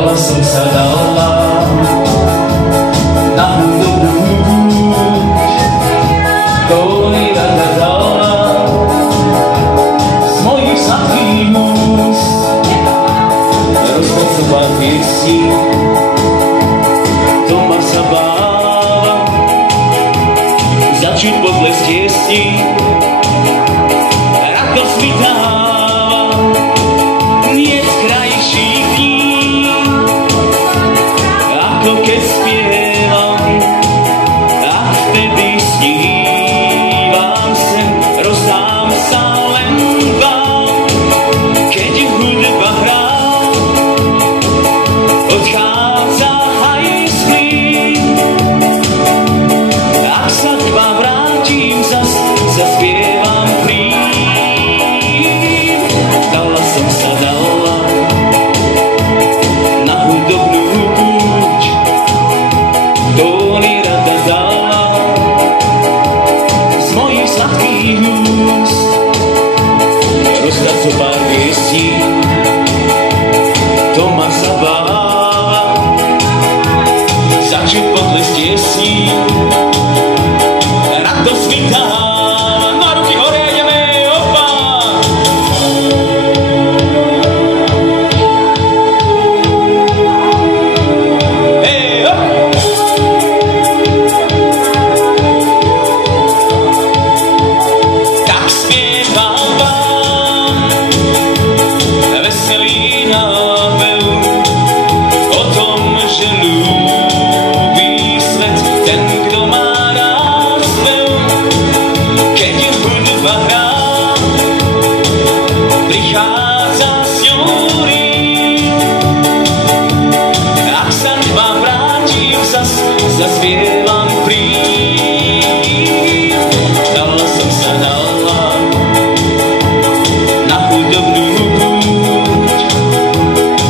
Dala som sa dala na hudobnú púť, to mi rada dala z mojich sladkých úst. Rozpecová piesni, to ma sa báva, začuť potlesk tiesni, radosť mi dáva, nie z krajších dní, ako keď spievam, a vtedy snívam sen, rozdám sa len vám, keď hudba hrá, odchádza aj spí. Ak sa k vám vrátim zas, zaspievam prív. Dala som sa dala na hudobnú púť, tóny rada dala z mojich sladkých úst. Rozdať zo pár piesní, to ma zabáva, začuť potlesk tiesní, radosť mi dáva. No a ruky hore, ideme, opa! Hej, hop! Tak spievam vám veselý nápev o tom, že ľúbi svet ten, kto má rád spev. Keď je hudba hrá, prichádza s ňou rím. Ak sa k vám vrátim zas, zaspievam prív. Dala som sa dala na hudobnú púť,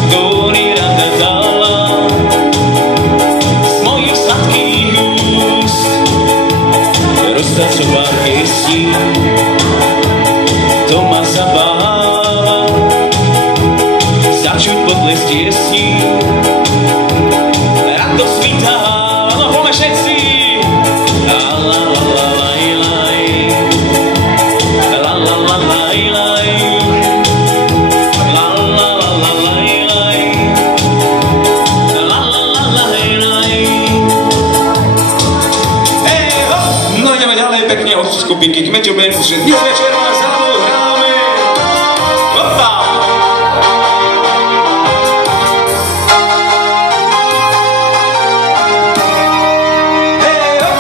tóny rada dala z mojich sladkých úst. Rozdať zo pár piesní, to ma zabáva, začuť potlesk tiesní, radosť mi dáva. No poďme všetci! La la la la laj laj, la la la laj laj, la la la la laj laj, la la la laj laj. Hej, hop! No ideme ďalej pekne od skupinky Kmeťo Band, že dnes večer vás za mnou hráme. Hopa! Hej, hop!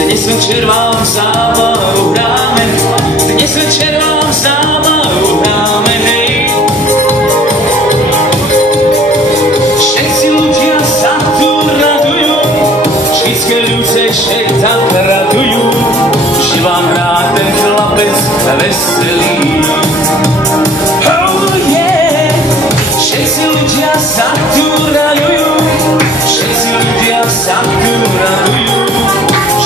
Dnes večer vám zábavu hráme, dnes večer vám zábavu hráme, hej. Všetci ľudia sa tu radujú, všetky ľudia tak radujú, že vám hrá ten chlapec veselý. Oh yeah! Všetci ľudia sa tu radujú, všetci ľudia sa tu radujú,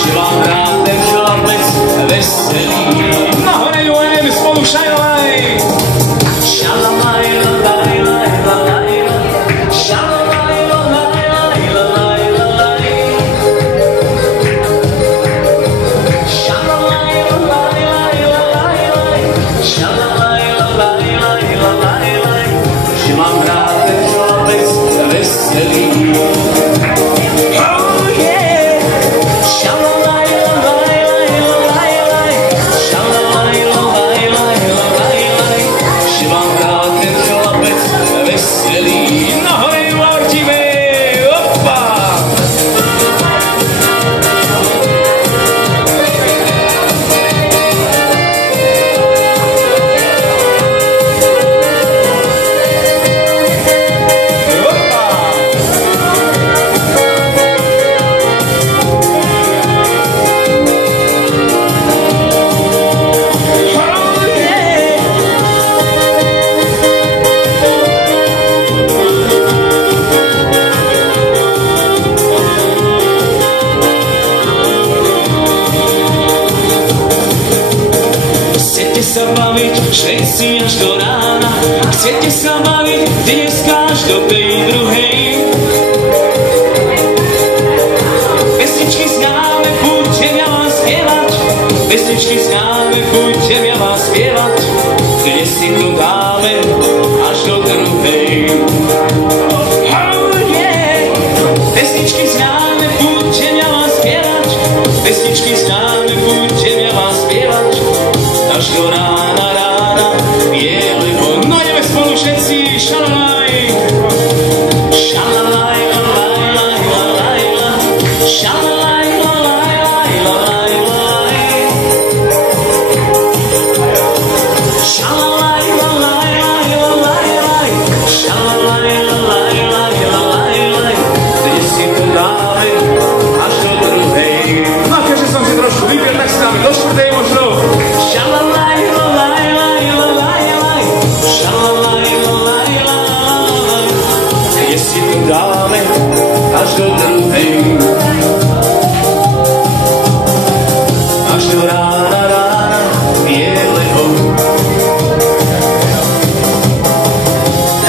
že vám hrá ten chlapec veselý. No hore jdeme spolu šajlaj! Šalalaj, lalaj, lalaj, lalaj, šalalaj, lalaj, lalaj, lalaj, lalaj. všetci až do rána. Chcete sa baviť dneska až do tej druhej. Pesničky známe, budem ja vám spievať. Pesničky známe, budem ja vám spievať. Dnes si tu dáme až do druhej. Oh yeah! Pesničky známe, budem ja vám spievať. Pesničky známe, budem ja vám spievať. Až do rána, rána, bieleho. No ideme spolu všetci, šalalaj. Šalalaj, lalaj, lalaj, lalaj, šalalaj, lalaj, lalaj, lalaj. Šalalaj, lalaj, lalaj, lalaj, šalalaj, lalaj, lalaj, lalaj, lalaj. Dnes si tu dáme až do druhej. No a keďže som si trošku vypiel, tak si dáme do štvrtej možno. Šalalaj, lalaj, lalaj, lalaj, lalaj, šalalaj, lalaj, lalaj. Dnes si tu dáme až do druhej. Až do rána, rána, bieleho.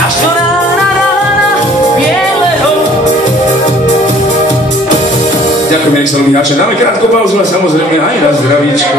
Až do rána, rána, bieleho. Ďakujem, nech sa ľudí načať. Dáme krátku pauzu a samozrejme aj na zdravíčko.